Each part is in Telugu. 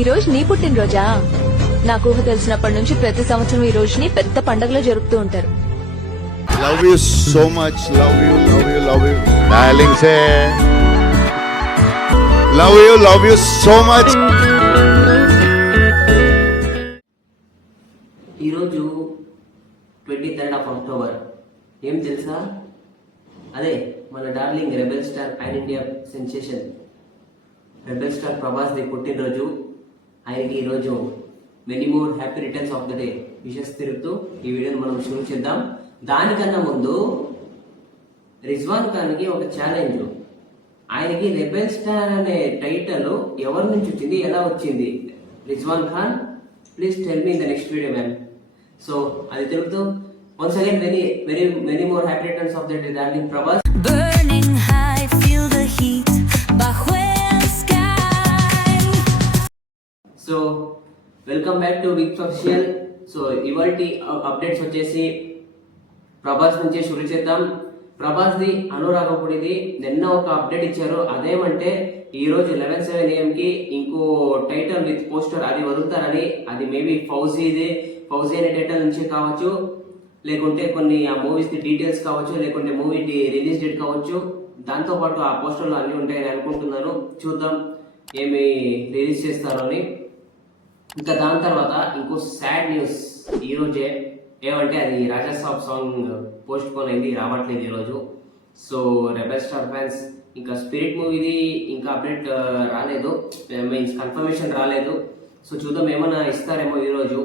ఈ రోజు నీ పుట్టినరోజా? నాకు ఊహ తెలిసినప్పటి నుంచి ప్రతి సంవత్సరం ఈ రోజుని పెద్ద పండుగలో జరుపుతూ ఉంటారు. Love you so much. Love you, love you, love you. Darling, say. Love you so much. ఈరోజు 23rd of October. ఏం తెలుసా? అదే మన darling rebel star pan India sensation rebel star Prabhas the పుట్టినరోజు. ఆయనకి ఈరోజు many more happy returns of the day wishes తిరుగుతూ ఈ వీడియోని మనం షూట్ చేద్దాం. దానికన్నా ముందు రిజ్వాన్ ఖాన్కి ఒక ఛాలెంజ్. ఆయనకి రెబెల్ స్టార్ అనే టైటిల్ ఎవరి నుంచి వచ్చింది, ఎలా వచ్చింది? Rizwan Khan, please tell me in the next video ma'am. So అది తెలుపుతూ once again many more happy returns of the day darling Prabhas. Burning high, feel the heat bajo el sky. So welcome back to Weeks Official. So ఇవాల్టి అప్డేట్స్ వచ్చేసి ప్రభాస్ నుంచి షురు చేద్దాం. ప్రభాస్ ది అనురాగపుడిది నిన్న ఒక అప్డేట్ ఇచ్చారు. అదేమంటే ఈ రోజు 11:07 AM కి ఇంకో టైటిల్ విత్ పోస్టర్ అది వదులుతారని. అది మేబీ ఫౌజీ అనే టైటిల్ నుంచి కావచ్చు, లేకుంటే కొన్ని ఆ మూవీస్ ది డీటెయిల్స్ కావచ్చు, లేకుంటే మూవీ రిలీజ్ డేట్ కావచ్చు. దాంతో పాటు ఆ పోస్టర్లో అన్ని ఉంటాయని అనుకుంటున్నాను. చూద్దాం ఏమి రిలీజ్ చేస్తారో అని. ఇంకా దాని తర్వాత ఇంకో సాడ్ న్యూస్ ఈ రోజే. ఏమంటే అది రాజా సాబ్ సాంగ్ పోస్ట్ పోన్ అయింది, రావట్లేదు ఈరోజు. సో రెబెల్ స్టార్ ఫ్యాన్స్ ఇంకా స్పిరిట్ మూవీది ఇంకా అప్డేట్ రాలేదు, మీన్స్ కన్ఫర్మేషన్ రాలేదు. సో చూద్దాం ఏమన్నా ఇస్తారేమో ఈరోజు.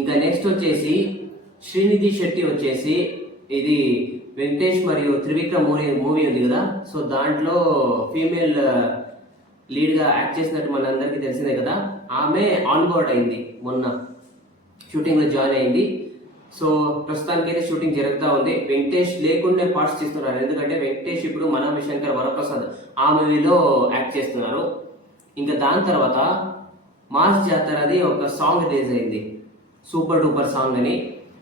ఇంకా నెక్స్ట్ వచ్చేసి శ్రీనిధి శెట్టి వచ్చేసి ఇది వెంకటేష్ మరియు త్రివిక్రమ్ మూవీ ఉంది కదా. సో దాంట్లో ఫీమేల్ లీడ్గా యాక్ట్ చేసినట్టు మనందరికీ తెలిసిందే కదా. ఆమె ఆన్ బోర్డ్ అయింది, మొన్న షూటింగ్లో జాయిన్ అయింది. సో ప్రస్తుతానికి అయితే షూటింగ్ జరుగుతూ ఉంది. వెంకటేష్ లేకుండా పార్ట్స్ చేస్తున్నారు, ఎందుకంటే వెంకటేష్ ఇప్పుడు మన శంకర్ వరప్రసాద్ ఆ మూవీలో యాక్ట్ చేస్తున్నారు. ఇంకా దాని తర్వాత మాస్ జాతరది ఒక సాంగ్ రిలీజ్ అయింది, సూపర్ డూపర్ సాంగ్ అని.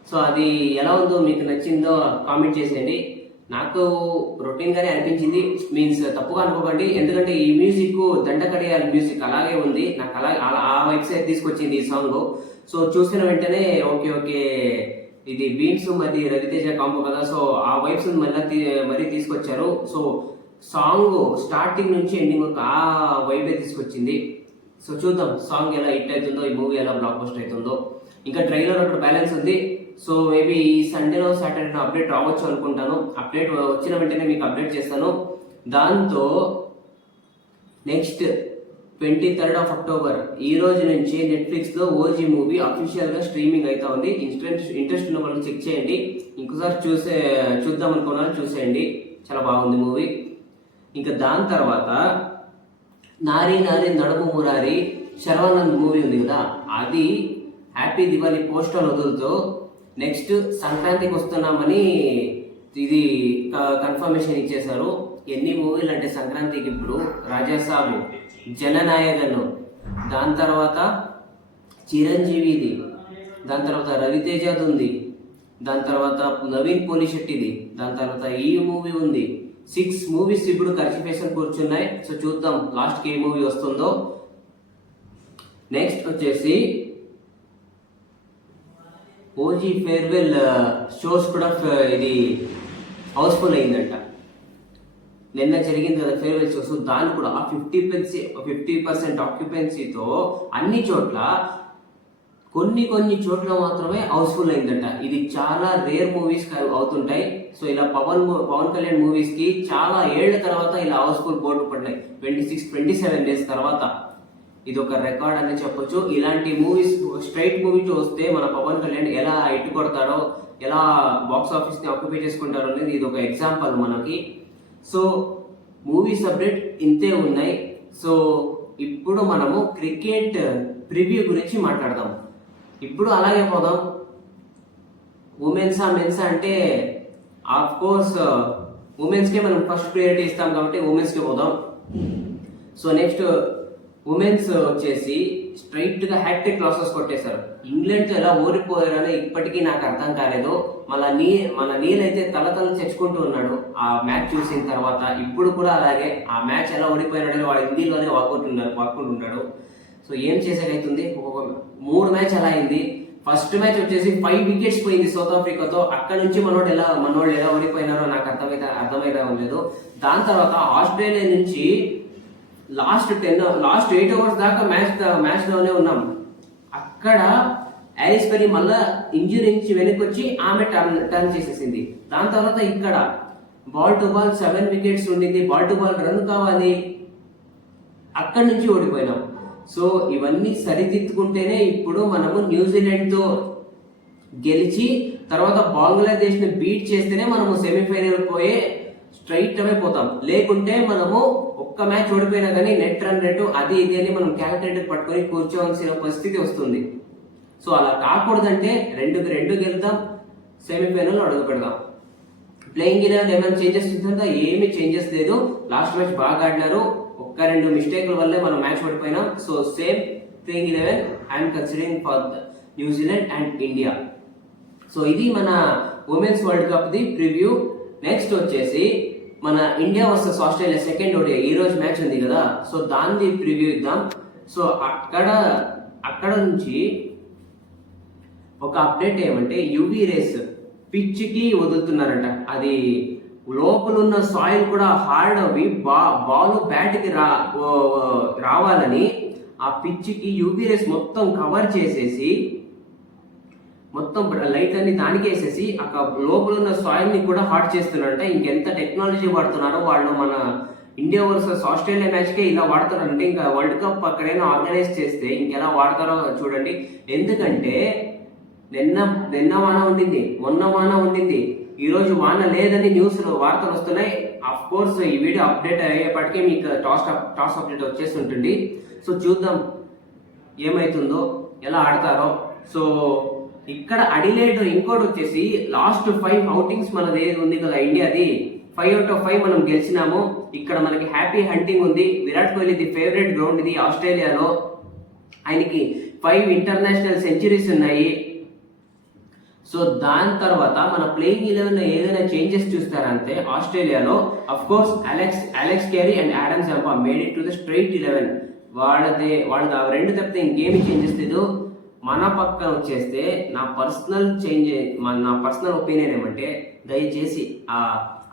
సో అది ఎలా ఉందో, మీకు నచ్చిందో కామెంట్ చేసేయండి. నాకు రొటీన్ గానే అనిపించింది, మీన్స్ తప్పుగా అనుకోకండి, ఎందుకంటే ఈ మ్యూజిక్ దండకడియాల మ్యూజిక్ అలాగే ఉంది, నాకు అలాగే ఆ వైబ్స్ అయితే తీసుకొచ్చింది ఈ సాంగ్. సో చూసిన వెంటనే ఓకే ఇది బీమ్స్ మరి రవితేజ కాంబో కదా, సో ఆ వైబ్స్ మరీ తీసుకొచ్చారు. సో సాంగ్ స్టార్టింగ్ నుంచి ఎండింగ్ వరకు ఆ వైబే తీసుకొచ్చింది. సో చూద్దాం సాంగ్ ఎలా హిట్ అవుతుందో, ఈ మూవీ ఎలా బ్లాక్ బస్టర్ అవుతుందో. ఇంకా ట్రైలర్ ఒకటి బ్యాలెన్స్ ఉంది. సో మేబీ ఈ సండేలో సాటర్డే అప్డేట్ రావచ్చు అనుకుంటాను. అప్డేట్ వచ్చిన వెంటనే మీకు అప్డేట్ చేస్తాను. దాంతో నెక్స్ట్ 23rd of October ఈ రోజు నుంచి నెట్ఫ్లిక్స్ లో ఓజీ మూవీ అఫీషియల్ గా స్ట్రీమింగ్ అయితే ఉంది. ఇంట్రెస్ట్ ఉన్న వాళ్ళు చెక్ చేయండి. ఇంకోసారి చూద్దాం అనుకున్నారు, చూసేయండి, చాలా బాగుంది మూవీ. ఇంకా దాని తర్వాత నారీ నడుము మురారి శర్వానంద్ మూవీ ఉంది కదా, అది హ్యాపీ దివాళీ పోస్టర్ వదులుతో నెక్స్ట్ సంక్రాంతికి వస్తున్నామని ఇది కన్ఫర్మేషన్ ఇచ్చేశారు. ఎన్ని మూవీలు అంటే సంక్రాంతికి ఇప్పుడు రాజాసాబు, జననాయకను, దాని తర్వాత చిరంజీవిది, దాని తర్వాత రవితేజది ఉంది, దాని తర్వాత నవీన్ పోలిశెట్టిది, దాని తర్వాత ఈ మూవీ ఉంది. 6 మూవీస్ ఇప్పుడు ఖర్చు కూర్చున్నాయి. సో చూద్దాం లాస్ట్కి ఏ మూవీ వస్తుందో. నెక్స్ట్ వచ్చేసి ఓజీ ఫేర్వెల్ షోస్ కూడా ఇది హౌస్ఫుల్ అయిందంట. నిన్న జరిగింది కదా ఫేర్వెల్ షోస్, దాన్ని కూడా 50% ఆక్యుపెన్సీతో అన్ని చోట్ల, కొన్ని చోట్ల మాత్రమే హౌస్ఫుల్ అయిందంట. ఇది చాలా రేర్ మూవీస్ అవుతుంటాయి. సో ఇలా పవన్ కళ్యాణ్ మూవీస్ కి చాలా ఏళ్ల తర్వాత ఇలా హౌస్ఫుల్ బోర్డు పడినాయి, 27 డేస్ తర్వాత. ఇది ఒక రికార్డ్ అని చెప్పొచ్చు. ఇలాంటి మూవీస్ స్ట్రైట్ మూవీ వస్తే మన పవన్ కళ్యాణ్ ఎలా హిట్ కొడతారో, ఎలా బాక్స్ ఆఫీస్ ని ఆక్యుపై చేసుకుంటారో అనేది ఇది ఒక ఎగ్జాంపుల్ మనకి. సో మూవీస్ అప్డేట్ ఇంతే ఉన్నాయి. సో ఇప్పుడు మనము క్రికెట్ ప్రివ్యూ గురించి మాట్లాడదాం. ఇప్పుడు అలాగే పోదాం. ఉమెన్సా మెన్సా అంటే ఆఫ్ కోర్స్ ఉమెన్స్ కే మనం ఫస్ట్ ప్రియారిటీ ఇస్తాం కాబట్టి ఉమెన్స్ కి పోదాం. సో నెక్స్ట్ ఉమెన్స్ వచ్చేసి స్ట్రైట్ గా హ్యాట్రిక్ లాసెస్ కొట్టేశారు. ఇంగ్లాండ్ తో ఎలా ఓడిపోయారని ఇప్పటికీ నాకు అర్థం కాలేదు. మన నీలైతే తల తెచ్చుకుంటూ ఉన్నాడు ఆ మ్యాచ్ చూసిన తర్వాత. ఇప్పుడు కూడా అలాగే ఆ మ్యాచ్ ఎలా ఓడిపోయినాడని వాడు హిందీలోనే వాక్కుంటున్నాడు. సో ఏం చేసేకైతుంది, ఒక 3 మ్యాచ్ అలా అయింది. ఫస్ట్ మ్యాచ్ వచ్చేసి 5 వికెట్స్ పోయింది సౌత్ ఆఫ్రికాతో. అక్కడ నుంచి మనోళ్ళు ఎలా ఓడిపోయినారో నాకు అర్థమైతే లేదు. దాని తర్వాత ఆస్ట్రేలియా నుంచి లాస్ట్ 8 ఓవర్స్ దాకా మ్యాచ్ లోనే ఉన్నాం. అక్కడ యాలిస్ పెరీ మళ్ళా ఇంజురీ నుంచి వెనక్కి వచ్చి ఆమె టర్న్ చేసేసింది. దాని తర్వాత ఇక్కడ బాల్ టు బాల్ 7 వికెట్స్ ఉండింది. బాల్ టు బాల్ రన్ కావాలి, అక్కడి నుంచి ఓడిపోయినాం. సో ఇవన్నీ సరిదిద్దుకుంటేనే ఇప్పుడు మనము న్యూజిలాండ్ తో గెలిచి తర్వాత బంగ్లాదేశ్ ని బీట్ చేస్తేనే మనము సెమీఫైనల్ పోయే స్ట్రైట్ అవే పోతాం. లేకుంటే మనము ఒక్క మ్యాచ్ ఓడిపోయినా కానీ నెట్ రన్ రేటు అది ఇది అని మనం క్యాల్కులేటర్ పట్టుకొని కూర్చోవలసిన పరిస్థితి వస్తుంది. సో అలా కాకూడదంటే 2-2 గెలుద్దాం, సెమీఫైనల్ అడుగు పెడదాం. ప్లేయింగ్ 11 ఏమైనా చేంజెస్ ఉంటుందా? ఏమీ చేంజెస్ లేదు. లాస్ట్ మ్యాచ్ బాగా ఆడినారు, 1-2 మిస్టేక్ల వల్లే మనం మ్యాచ్ ఓడిపోయినాం. So same playing 11 I'm considering for New Zealand and India. So ఇది మన women's world cup the preview. Next వచ్చేసి మన India versus Australia second ODI ఈ రోజు మ్యాచ్ ఉంది కదా, సో దాన్ని ప్రివ్యూ ఇద్దాం. సో అక్కడ నుంచి ఒక అప్డేట్ ఏమంటే యూవీ రేస్ పిచ్ కి వదులుతున్నారంట. అది లోపల ఉన్న సాయిల్ కూడా హార్డ్ అవి బాల్ బ్యాట్ కి రావాలని ఆ పిచ్ కి యూవీ రేస్ మొత్తం కవర్ చేసేసి మొత్తం లైట్ అన్ని దానికి వేసేసి అక్కడ లోపల ఉన్న సాయిల్ ని కూడా హాట్ చేస్తున్నారంట. ఇంకెంత టెక్నాలజీ వాడుతున్నారో వాళ్ళు. మన ఇండియా వర్సెస్ ఆస్ట్రేలియా మ్యాచ్ కే ఇలా వాడతారంటే ఇంకా వరల్డ్ కప్ అక్కడైనా ఆర్గనైజ్ చేస్తే ఇంకెలా వాడతారో చూడండి. ఎందుకంటే నిన్న వాన ఉండింది, మొన్న వాన ఉండింది, ఈ రోజు వాన లేదని వార్తలు వస్తున్నాయి. అఫ్ కోర్స్ ఈ వీడియో అప్డేట్ అయ్యేపటికే మీకు టాస్ అప్డేట్ వచ్చేసి ఉంటుంది. సో చూద్దాం ఏమైతుందో, ఎలా ఆడతారో. సో ఇక్కడ అడిలేడ్ ఇంకోటి వచ్చేసి లాస్ట్ 5 అవుటింగ్స్ మనది ఉంది కదా ఇండియాది, 5 out of 5 మనం గెలిచినాము. ఇక్కడ మనకి హ్యాపీ హంటింగ్ ఉంది. Virat Kohli the favourite ground ఇది ఆస్ట్రేలియాలో. ఆయనకి 5 ఇంటర్నేషనల్ సెంచరీస్ ఉన్నాయి. సో దాని తర్వాత మన ప్లేయింగ్ 11 ఏదైనా చేంజెస్ చూస్తారంటే ఆస్ట్రేలియాలో of course Alex Carey and Adam Zampa made it to the straight 11. వాళ్ళది ఆ 2 తప్పితే ఇంకేమి చేంజెస్ లేదు. మన పక్కన వచ్చేస్తే నా పర్సనల్ ఒపీనియన్ ఏమంటే దయచేసి ఆ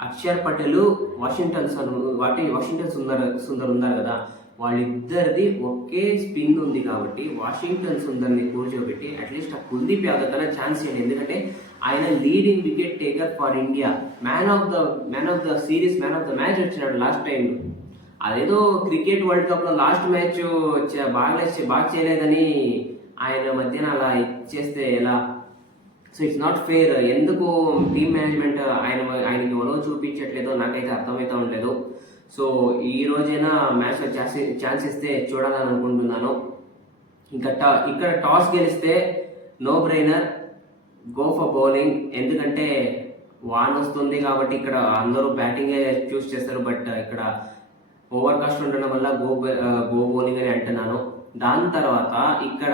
అక్షర్ పటేల్ వాషింగ్టన్ సుందర్ ఉన్నారు కదా, వాళ్ళిద్దరిది ఒకే స్పిన్ ఉంది కాబట్టి వాషింగ్టన్ సుందర్ని కూర్చోబెట్టి అట్లీస్ట్ ఆ కుల్దీప్ యాదవ్ కన్నా ఛాన్స్ చేయండి. ఎందుకంటే ఆయన leading wicket taker for India, man of the series, man of the match వచ్చినాడు లాస్ట్ టైం. అదేదో క్రికెట్ వరల్డ్ కప్ లో లాస్ట్ మ్యాచ్ బాగా చేయలేదని ఆయన మధ్యన అలా ఇచ్చేస్తే ఎలా? So it's not fair. ఎందుకు టీమ్ మేనేజ్మెంట్ ఆయనకి ఒలవ చూపించట్లేదో నాకైతే అర్థమైతే ఉండలేదు. సో ఈ రోజైనా మ్యాచ్ ఛాన్స్ ఇస్తే చూడాలని అనుకుంటున్నాను. ఇక్కడ టాస్ గెలిస్తే నో బ్రైనర్, గో ఫర్ బౌలింగ్. ఎందుకంటే వాన్ వస్తుంది కాబట్టి ఇక్కడ అందరూ బ్యాటింగే చూస్ చేస్తారు. బట్ ఇక్కడ ఓవర్కాస్ట్ ఉండడం వల్ల గో బౌలింగ్ అని అంటున్నాను. దాని తర్వాత ఇక్కడ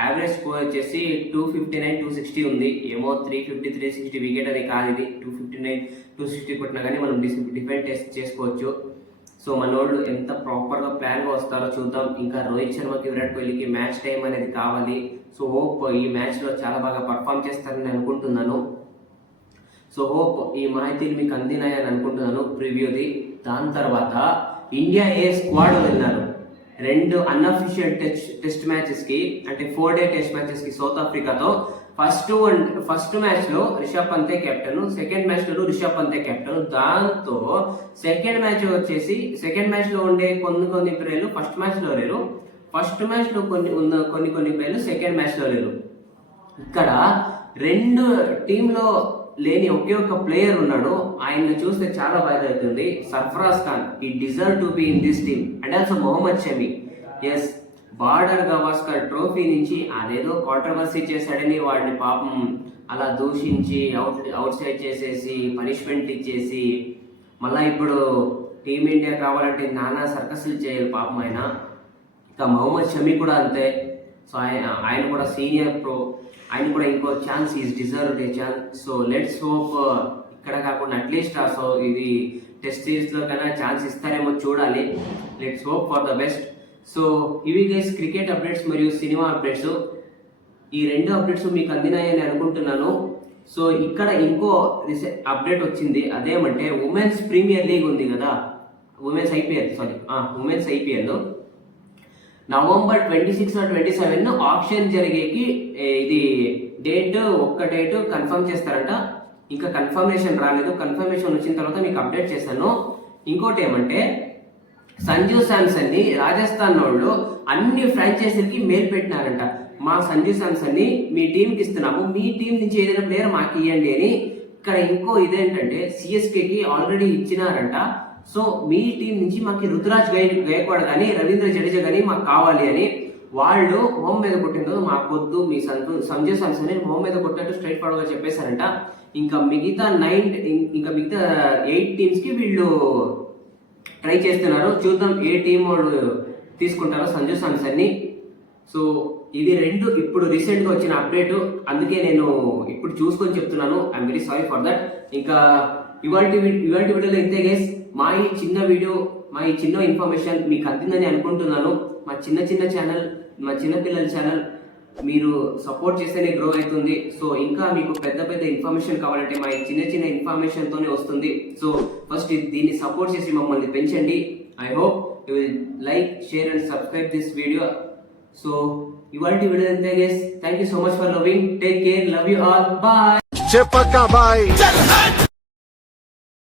యావరేజ్ స్కోర్ వచ్చేసి 259, 260 ఉంది. ఏమో 350, 360 వికెట్ అది కాదు. ఇది 259, 260 కొట్టినా కానీ మనం డిఫెండ్ చేసుకోవచ్చు. సో మనోళ్ళు ఎంత ప్రాపర్గా ప్లాన్గా వస్తారో చూద్దాం. ఇంకా రోహిత్ శర్మకి, విరాట్ కోహ్లీకి మ్యాచ్ టైం అనేది కావాలి. సో హోప్ ఈ మ్యాచ్లో చాలా బాగా పర్ఫామ్ చేస్తారని అనుకుంటున్నాను. సో హోప్ ఈ మాహితీలు మీకు అందినాయని అనుకుంటున్నాను ప్రివ్యూది. దాని తర్వాత ఇండియా ఏ స్క్వాడ్ వెళ్ళినారు 2 అన్అఫిషియల్ టెస్ట్ మ్యాచెస్ కి, అంటే 4 డే టెస్ట్ మ్యాచెస్ కి సౌత్ ఆఫ్రికాతో. ఫస్ట్ మ్యాచ్ లో రిషబ్ పంతే కెప్టెన్, సెకండ్ మ్యాచ్ లో రిషబ్ పంతే కెప్టెన్. దాంతో సెకండ్ మ్యాచ్ లో ఉండే కొన్ని ప్లేయర్లు ఫస్ట్ మ్యాచ్ లో లేరు, ఫస్ట్ మ్యాచ్ లో కొన్ని ప్లేయర్లు సెకండ్ మ్యాచ్ లో లేరు. ఇక్కడ 2 టీంలో లేని ఒకే ఒక ప్లేయర్ ఉన్నాడు. ఆయన్ని చూస్తే చాలా బాధ అవుతుంది. సర్ఫరాజ్ ఖాన్, ఈ deserve to be in this team. And also Mohammed Shami. Yes, Border Gavaskar trophy నుంచి అదేదో కాంట్రవర్సీ చేశాడని వాడిని పాపం అలా దూషించి అవుట్ సైడ్ చేసేసి పనిష్మెంట్ ఇచ్చేసి మళ్ళీ ఇప్పుడు టీమిండియా కావాలంటే నానా సర్కస్లు చేయాలి పాపం ఆయన. ఇంకా మహమ్మద్ షమీ కూడా అంతే. సో ఆయన కూడా సీనియర్ ప్రో, ఆయన కూడా ఇంకో chance is deserved A chance. So let's hope ఇక్కడ కాకుండా అట్లీస్ట్ సో ఇది టెస్ట్ సిరీస్లో కన్నా ఛాన్స్ ఇస్తారేమో చూడాలి. Let's hope for the best. So ఇవి గైస్ క్రికెట్ అప్డేట్స్ మరియు సినిమా అప్డేట్స్. ఈ 2 అప్డేట్స్ మీకు అందినాయని అనుకుంటున్నాను. సో ఇక్కడ ఇంకో అప్డేట్ వచ్చింది, అదేమంటే ఉమెన్స్ ప్రీమియర్ లీగ్ ఉంది కదా, women's IPL November 26 or 27 option జరిగేకి ఇది ఒక్క డేట్ కన్ఫర్మ్ చేస్తారంట. ఇంకా కన్ఫర్మేషన్ రాలేదు, కన్ఫర్మేషన్ వచ్చిన తర్వాత మీకు అప్డేట్ చేస్తాను. ఇంకోటి ఏమంటే సంజు శాంసన్ ని రాజస్థాన్ వాళ్ళు అన్ని ఫ్రాంచైజీలకి మెయిల్ పెట్టినారంట, మా సంజు శాంసన్ ని మీ టీంకి ఇస్తున్నాము, మీ టీం నుంచి ఏదైనా ప్లేయర్ మాకు ఇవ్వండి అని. ఇక్కడ ఇంకో ఇదేంటంటే సిఎస్కేకి ఆల్రెడీ ఇచ్చినారంట. సో మీ టీం నుంచి మాకు రుతురాజ్ గైక్వాడ్ కానీ రవీంద్ర జడేజా కానీ మాకు కావాలి అని వాళ్ళు మొహం మీద కొట్టిన మాకు వద్దు, మీ సంజు శాంసన్ ని మొహం మీద కొట్టినట్టు స్ట్రైట్ ఫార్వర్డ్ గా చెప్పేశారంట. ఇంకా మిగతా 8 టీమ్స్ కి వీళ్ళు ట్రై చేస్తున్నారు. చూద్దాం ఏ టీం వాళ్ళు తీసుకుంటారో సంజు శాంసన్ ని. సో ఇది 2 ఇప్పుడు రీసెంట్ గా వచ్చిన అప్డేట్, అందుకే నేను ఇప్పుడు చూసుకొని చెప్తున్నాను. I'm very sorry for that. ఇంకా ఇవాళ వీడియోలో ఇంతే గైస్. మా ఈ చిన్న వీడియో, మా ఈ చిన్న ఇన్ఫర్మేషన్ మీకు అందిందని అనుకుంటున్నాను. మా చిన్న ఛానల్, మా చిన్న పిల్లల ఛానల్ మీరు సపోర్ట్ చేస్తేనే గ్రో అవుతుంది. సో ఇంకా మీకు పెద్ద ఇన్ఫర్మేషన్ కావాలంటే మా ఈ చిన్న ఇన్ఫర్మేషన్ తోనే వస్తుంది. సో ఫస్ట్ దీన్ని సపోర్ట్ చేసి మమ్మల్ని పెంచండి. I hope you will like, share and subscribe this video. So ఇవాళ వీడియో అంతే guys. Thank you so much for loving. Take care, love you all, bye. చెప్పక్క బాయ్.